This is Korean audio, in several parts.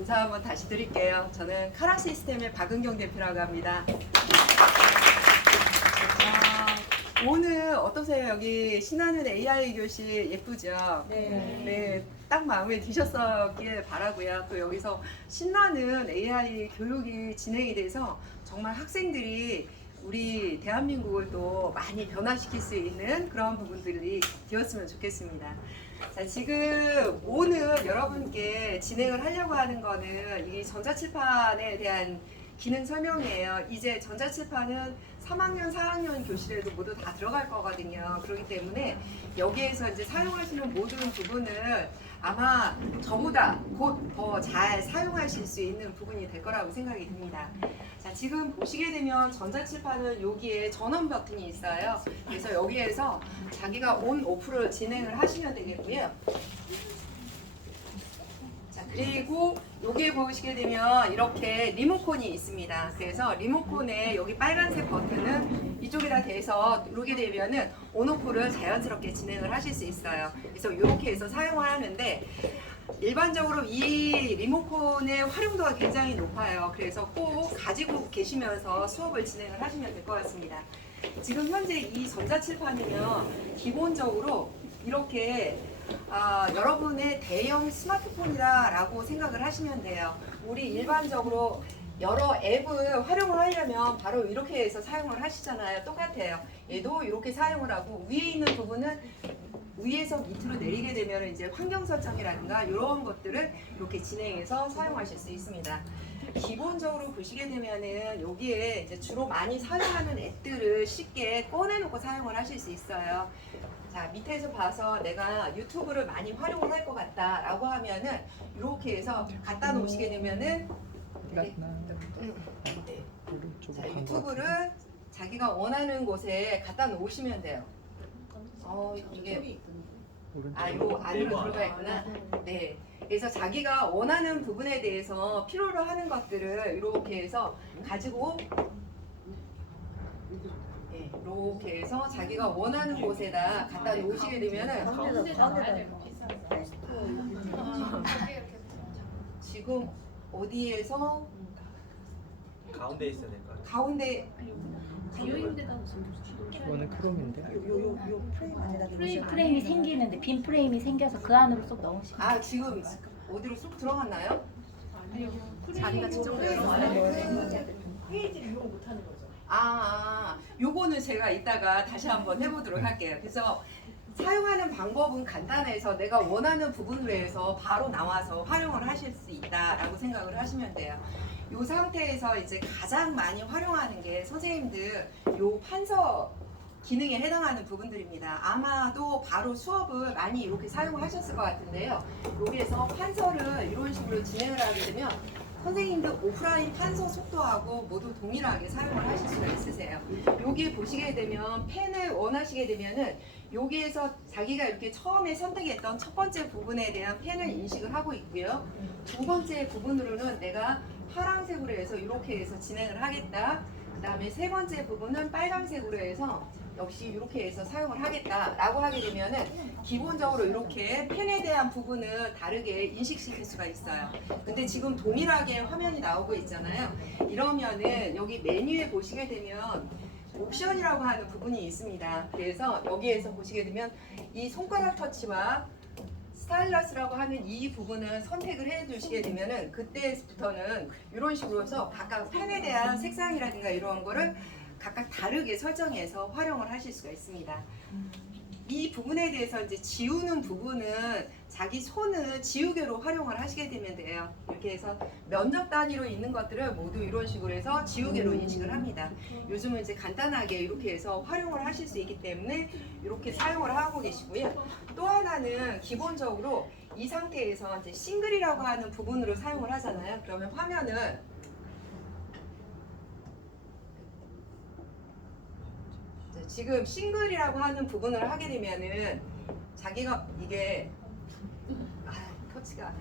인사 한번 다시 드릴게요. 저는 카라 시스템의 박은경 대표라고 합니다. 오늘 어떠세요? 여기 신나는 AI 교실 예쁘죠? 네, 딱 마음에 드셨었길 바라고요. 또 여기서 신나는 AI 교육이 진행이 돼서 정말 학생들이 우리 대한민국을 또 많이 변화시킬 수 있는 그런 부분들이 되었으면 좋겠습니다. 자, 지금 오늘 여러분께 진행을 하려고 하는 거는 이 전자칠판에 대한 기능 설명이에요. 이제 전자칠판은 3학년, 4학년 교실에도 모두 다 들어갈 거거든요. 그렇기 때문에 여기에서 이제 사용하시는 모든 부분을 아마 저보다 곧 더 잘 사용하실 수 있는 부분이 될 거라고 생각이 듭니다. 자, 지금 보시게 되면 전자칠판은 여기에 전원 버튼이 있어요. 그래서 여기에서 자기가 온, 오프를 진행을 하시면 되겠고요. 자, 그리고 여기에 보시게 되면 이렇게 리모컨이 있습니다. 그래서 리모컨에 여기 빨간색 버튼은 이쪽에다 대서 누르게 되면은 온오프를 자연스럽게 진행을 하실 수 있어요. 그래서 이렇게 해서 사용을 하는데 일반적으로 이 리모컨의 활용도가 굉장히 높아요. 그래서 꼭 가지고 계시면서 수업을 진행을 하시면 될 것 같습니다. 지금 현재 이 전자칠판이면 기본적으로 이렇게 여러분의 대형 스마트폰이다라고 생각을 하시면 돼요. 우리 일반적으로 여러 앱을 활용을 하려면 바로 이렇게 해서 사용을 하시잖아요. 똑같아요. 얘도 이렇게 사용을 하고 위에 있는 부분은 위에서 밑으로 내리게 되면 이제 환경 설정이라든가 이런 것들을 이렇게 진행해서 사용하실 수 있습니다. 기본적으로 보시게 되면은 여기에 이제 주로 많이 사용하는 앱들을 쉽게 꺼내놓고 사용을 하실 수 있어요. 자, 밑에서 봐서 내가 유튜브를 많이 활용을 할 것 같다라고 하면은 이렇게 해서 갖다 놓으시게 되면은 자, 유튜브를 자기가 원하는 곳에 갖다 놓으시면 돼요. 이게 요 안으로 들어가 있구나. 네. 그래서 자기가 원하는 부분에 대해서 필요로 하는 것들을 이렇게 해서 가지고 이렇게 해서 자기가 원하는 곳에다 갖다 놓으시게 되면은 지금 어디에서 가운데 있어야 될 것 같아요. 가운데 이거는 크롬인데. 요 프레임 안에다 프레임이 생기는데 빈 프레임이 생겨서 그 안으로 쏙 넣으시면 지금 어디로 쏙 들어갔나요? 자기가 직접 페이지를 이용 못하는 거죠. 요거는 제가 이따가 다시 한번 해보도록 할게요. 그래서 사용하는 방법은 간단해서 내가 원하는 부분으로 해서 바로 나와서 활용을 하실 수 있다라고 생각을 하시면 돼요. 이 상태에서 이제 가장 많이 활용하는 게 선생님들 요 판서 기능에 해당하는 부분들입니다. 아마도 바로 수업을 많이 이렇게 사용하셨을 것 같은데요. 여기에서 판서를 이런 식으로 진행을 하게 되면 선생님들 오프라인 판서 속도하고 모두 동일하게 사용을 하실 수가 있으세요. 여기 보시게 되면 펜을 원하시게 되면은 여기에서 자기가 이렇게 처음에 선택했던 첫 번째 부분에 대한 펜을 인식을 하고 있고요. 두 번째 부분으로는 내가 파란색으로 해서 이렇게 해서 진행을 하겠다. 그 다음에 세 번째 부분은 빨간색으로 해서 역시 이렇게 해서 사용을 하겠다라고 하게 되면은 기본적으로 이렇게 펜에 대한 부분을 다르게 인식시킬 수가 있어요. 근데 지금 동일하게 화면이 나오고 있잖아요. 이러면은 여기 메뉴에 보시게 되면 옵션이라고 하는 부분이 있습니다. 그래서 여기에서 보시게 되면 이 손가락 터치와 스타일러스라고 하는 이 부분을 선택을 해 주시게 되면은 그때부터는 이런 식으로 해서 각각 펜에 대한 색상이라든가 이런 거를 각각 다르게 설정해서 활용을 하실 수가 있습니다. 이 부분에 대해서 이제 지우는 부분은 자기 손을 지우개로 활용을 하시게 되면 돼요. 이렇게 해서 면적 단위로 있는 것들을 모두 이런 식으로 해서 지우개로 인식을 합니다. 요즘은 이제 간단하게 이렇게 해서 활용을 하실 수 있기 때문에 이렇게 사용을 하고 계시고요. 또 하나는 기본적으로 이 상태에서 이제 싱글이라고 하는 부분으로 사용을 하잖아요. 그러면 화면을 지금 싱글이라고 하는 부분을 하게 되면은 자기가 이게 터치가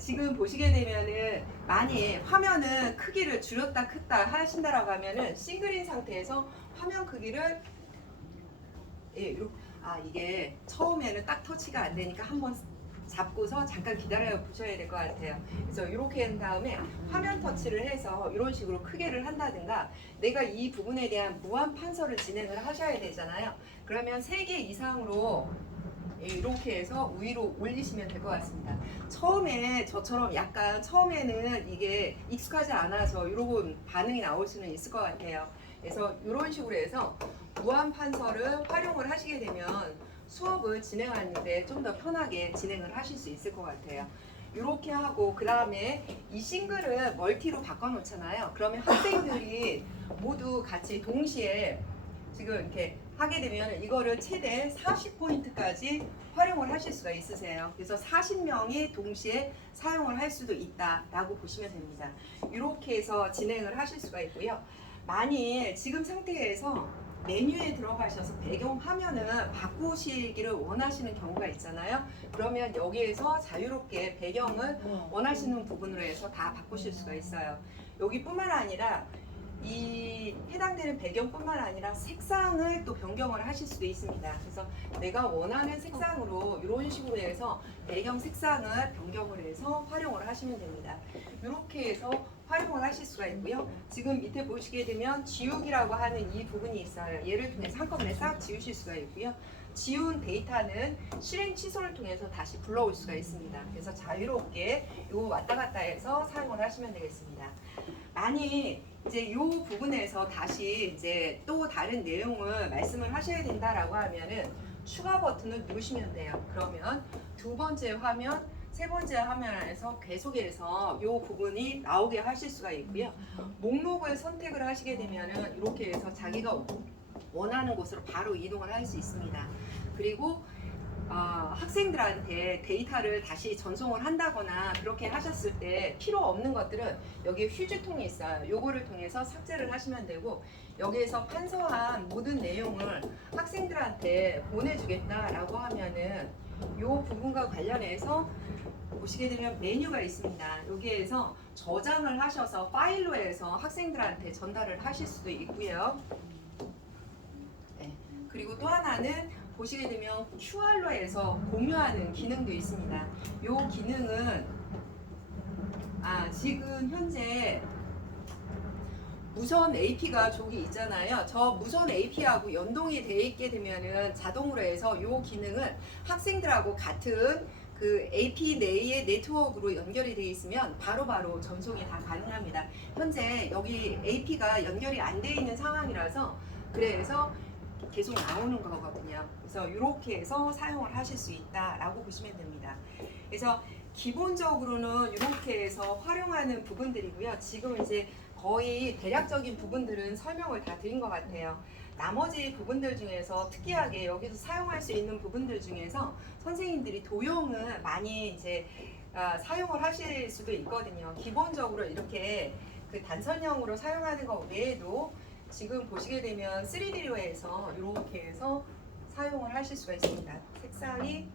지금 보시게 되면은 많이 화면은 크기를 줄였다 켰다 하신다라고 하면은 싱글인 상태에서 화면 크기를 이게 처음에는 딱 터치가 안 되니까 한번 잡고서 잠깐 기다려 보셔야 될 것 같아요. 그래서 이렇게 한 다음에 화면 터치를 해서 이런 식으로 크게를 한다든가 내가 이 부분에 대한 무한 판서를 진행을 하셔야 되잖아요. 그러면 3개 이상으로 이렇게 해서 위로 올리시면 될 것 같습니다. 처음에 저처럼 약간 처음에는 이게 익숙하지 않아서 이런 반응이 나올 수는 있을 것 같아요. 그래서 이런 식으로 해서 무한 판서를 활용을 하시게 되면 수업을 진행하는데 좀 더 편하게 진행을 하실 수 있을 것 같아요. 이렇게 하고 그 다음에 이 싱글을 멀티로 바꿔놓잖아요. 그러면 학생들이 모두 같이 동시에 지금 이렇게 하게 되면 이거를 최대 40포인트까지 활용을 하실 수가 있으세요. 그래서 40명이 동시에 사용을 할 수도 있다라고 보시면 됩니다. 이렇게 해서 진행을 하실 수가 있고요. 만일 지금 상태에서 메뉴에 들어가셔서 배경 화면을 바꾸시기를 원하시는 경우가 있잖아요. 그러면 여기에서 자유롭게 배경을 원하시는 부분으로 해서 다 바꾸실 수가 있어요. 여기뿐만 아니라 이 해당되는 배경뿐만 아니라 색상을 또 변경을 하실 수도 있습니다. 그래서 내가 원하는 색상으로 이런 식으로 해서 배경 색상을 변경을 해서 활용을 하시면 됩니다. 이렇게 해서 활용을 하실 수가 있고요. 지금 밑에 보시게 되면 지우기라고 하는 이 부분이 있어요. 얘를 통해서 한꺼번에 싹 지우실 수가 있고요. 지운 데이터는 실행 취소를 통해서 다시 불러올 수가 있습니다. 그래서 자유롭게 이거 왔다 갔다 해서 사용을 하시면 되겠습니다. 만약 이제 이 부분에서 다시 이제 또 다른 내용을 말씀을 하셔야 된다라고 하면은 추가 버튼을 누르시면 돼요. 그러면 두 번째 화면, 세 번째 화면에서 계속해서 이 부분이 나오게 하실 수가 있고요. 목록을 선택을 하시게 되면은 이렇게 해서 자기가 원하는 곳으로 바로 이동을 할 수 있습니다. 그리고 학생들한테 데이터를 다시 전송을 한다거나 그렇게 하셨을 때 필요 없는 것들은 여기 휴지통이 있어요. 요거를 통해서 삭제를 하시면 되고 여기에서 판서한 모든 내용을 학생들한테 보내주겠다라고 하면은 요 부분과 관련해서 보시게 되면 메뉴가 있습니다. 여기에서 저장을 하셔서 파일로 해서 학생들한테 전달을 하실 수도 있고요. 네. 그리고 또 하나는 보시게 되면 QR로 해서 공유하는 기능도 있습니다. 이 기능은 지금 현재 무선 AP가 저기 있잖아요. 저 무선 AP하고 연동이 되어 있게 되면은 자동으로 해서 이 기능은 학생들하고 같은 그 AP 내의 네트워크로 연결이 되어 있으면 바로바로 전송이 다 가능합니다. 현재 여기 AP가 연결이 안 되어 있는 상황이라서 그래서 계속 나오는 거거든요. 그래서 이렇게 해서 사용을 하실 수 있다라고 보시면 됩니다. 그래서 기본적으로는 이렇게 해서 활용하는 부분들이고요. 지금 이제 거의 대략적인 부분들은 설명을 다 드린 것 같아요. 나머지 부분들 중에서 특이하게 여기서 사용할 수 있는 부분들 중에서 선생님들이 도형을 많이 이제 사용을 하실 수도 있거든요. 기본적으로 이렇게 그 단선형으로 사용하는 것 외에도 지금 보시게 되면 3D로 해서 이렇게 해서 사용을 하실 수가 있습니다. 색상이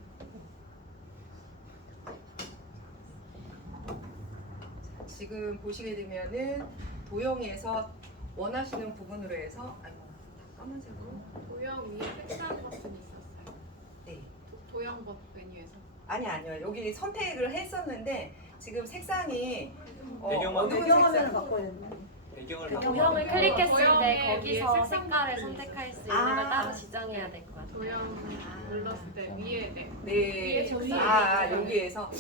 지금 보시게 되면은 도형에서 원하시는 부분으로 해서 까만색으로 도형 위에 색상 버튼이 있었어요. 네. 도형 버튼 메뉴에서. 아니요 여기 선택을 했었는데 지금 색상이 배경만 어두운 배경화면을 색상 바꿔야 된다. 배경을 도형을 어, 클릭했을 도형에 때 위에 거기서 색상 색깔을 버튼이 선택할 수 있는 아. 걸 따로 지정해야 될 것 같아요. 도형 눌렀을 때 위에 네. 네. 위에 색상이 있어요. 여기에서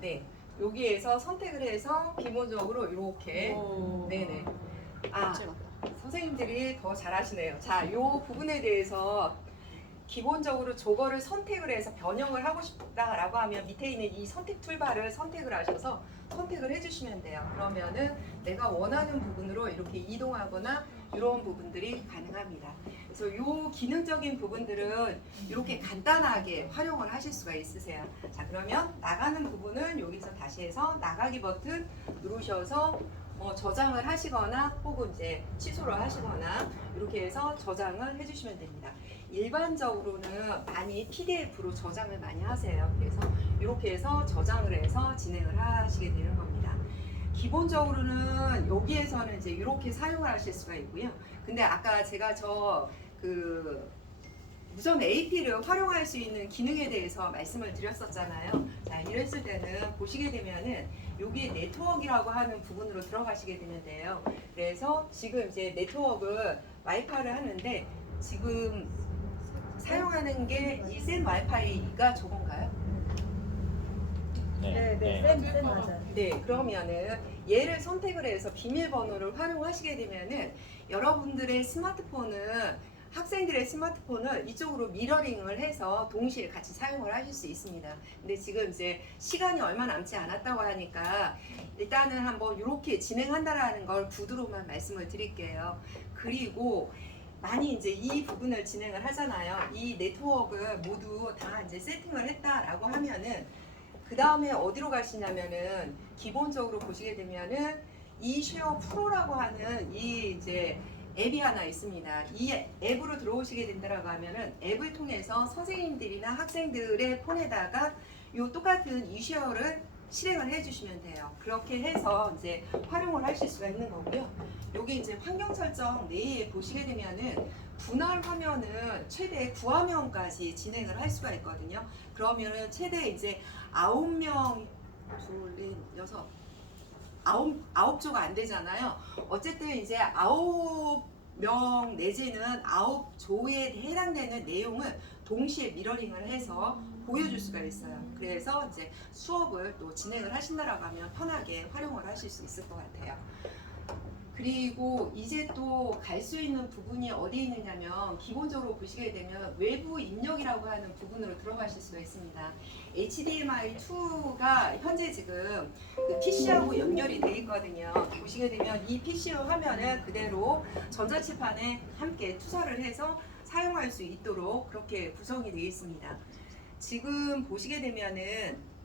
네. 여기에서 선택을 해서 기본적으로 이렇게 네네. 선생님들이 더 잘하시네요. 자, 요 부분에 대해서 기본적으로 저거를 선택을 해서 변형을 하고 싶다라고 하면 밑에 있는 이 선택 툴바를 선택을 하셔서 선택을 해주시면 돼요. 그러면은 내가 원하는 부분으로 이렇게 이동하거나 이런 부분들이 가능합니다. 그래서 요 기능적인 부분들은 이렇게 간단하게 활용을 하실 수가 있으세요. 자, 그러면 나가는 부분은 여기서 다시 해서 나가기 버튼 누르셔서 저장을 하시거나 혹은 이제 취소를 하시거나 이렇게 해서 저장을 해주시면 됩니다. 일반적으로는 많이 PDF로 저장을 많이 하세요. 그래서 이렇게 해서 저장을 해서 진행을 하시게 되는 겁니다. 기본적으로는 여기에서는 이제 이렇게 사용을 하실 수가 있고요. 근데 아까 제가 우선 AP를 활용할 수 있는 기능에 대해서 말씀을 드렸었잖아요. 자, 이랬을 때는 보시게 되면은 여기 네트워크라고 하는 부분으로 들어가시게 되는데요. 그래서 지금 이제 네트워크 와이파이를 하는데 지금 사용하는 게 이 센 와이파이가 저건가요? 쌤 맞아요. 네, 그러면은 얘를 선택을 해서 비밀번호를 활용하시게 되면은 여러분들의 스마트폰은 학생들의 스마트폰을 이쪽으로 미러링을 해서 동시에 같이 사용을 하실 수 있습니다. 근데 지금 이제 시간이 얼마 남지 않았다고 하니까 일단은 한번 이렇게 진행한다라는 걸 구두로만 말씀을 드릴게요. 그리고 많이 이제 이 부분을 진행을 하잖아요. 이 네트워크 모두 다 이제 세팅을 했다라고 하면은 그 다음에 어디로 가시냐면은 기본적으로 보시게 되면은 이 쉐어 프로라고 하는 이 이제 앱이 하나 있습니다. 이 앱으로 들어오시게 된다라고 하면은 앱을 통해서 선생님들이나 학생들의 폰에다가 이 똑같은 이 쉐어를 실행을 해주시면 돼요. 그렇게 해서 이제 활용을 하실 수가 있는 거고요. 여기 이제 환경 설정 내에 보시게 되면은 분할 화면은 최대 9화면까지 진행을 할 수가 있거든요. 그러면은 최대 이제 9명, 둘, 넷, 여섯, 아홉 조가 안 되잖아요. 어쨌든 이제 9명 내지는 9조에 해당되는 내용을 동시에 미러링을 해서 보여줄 수가 있어요. 그래서 이제 수업을 또 진행을 하신다라고 하면 편하게 활용을 하실 수 있을 것 같아요. 그리고 이제 또 갈 수 있는 부분이 어디에 있느냐면 기본적으로 보시게 되면 외부 입력이라고 하는 부분으로 들어가실 수가 있습니다. HDMI2가 현재 지금 그 PC하고 연결이 되어 있거든요. 보시게 되면 이 PC 화면을 그대로 전자칠판에 함께 투사를 해서 사용할 수 있도록 그렇게 구성이 되어 있습니다. 지금 보시게 되면은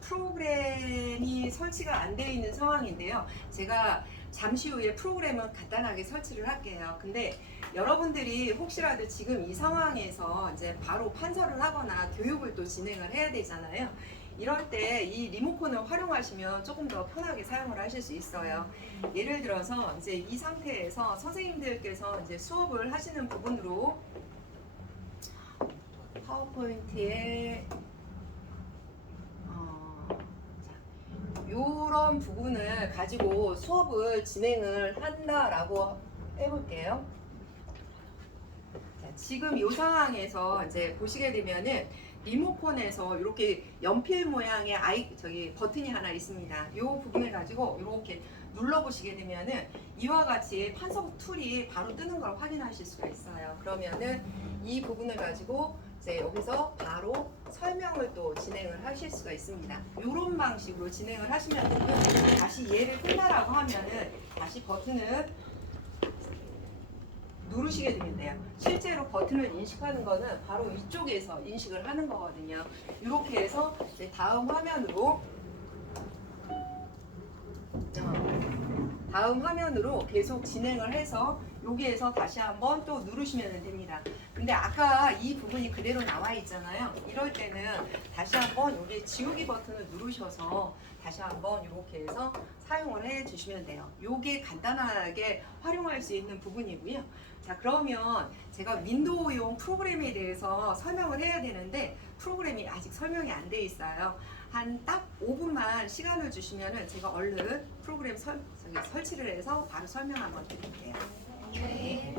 프로그램이 설치가 안 되어 있는 상황인데요. 제가 잠시 후에 프로그램은 간단하게 설치를 할게요. 근데 여러분들이 혹시라도 지금 이 상황에서 이제 바로 판서를 하거나 교육을 또 진행을 해야 되잖아요. 이럴 때 이 리모컨을 활용하시면 조금 더 편하게 사용을 하실 수 있어요. 예를 들어서 이제 이 상태에서 선생님들께서 이제 수업을 하시는 부분으로 파워포인트에 이런 부분을 가지고 수업을 진행을 한다라고 해볼게요. 자, 지금 이 상황에서 이제 보시게 되면은 리모컨에서 이렇게 연필 모양의 버튼이 하나 있습니다. 이 부분을 가지고 이렇게 눌러보시게 되면은 이와 같이 판서 툴이 바로 뜨는 걸 확인하실 수가 있어요. 그러면은 이 부분을 가지고 이제 여기서 바로 설명을 또 진행을 하실 수가 있습니다. 이런 방식으로 진행을 하시면 되고요. 다시 얘를 끈다라고 하면은 다시 버튼을 누르시게 되면 돼요. 실제로 버튼을 인식하는 거는 바로 이쪽에서 인식을 하는 거거든요. 이렇게 해서 이제 다음 화면으로 계속 진행을 해서 여기에서 다시 한번 또 누르시면 됩니다. 근데 아까 이 부분이 그대로 나와 있잖아요. 이럴 때는 다시 한번 여기 지우기 버튼을 누르셔서 다시 한번 이렇게 해서 사용을 해 주시면 돼요. 요게 간단하게 활용할 수 있는 부분이고요. 자, 그러면 제가 윈도우용 프로그램에 대해서 설명을 해야 되는데 프로그램이 아직 설명이 안 돼 있어요. 한 딱 5분만 시간을 주시면은 제가 얼른 프로그램 설치를 해서 바로 설명 한번 드릴게요. 네.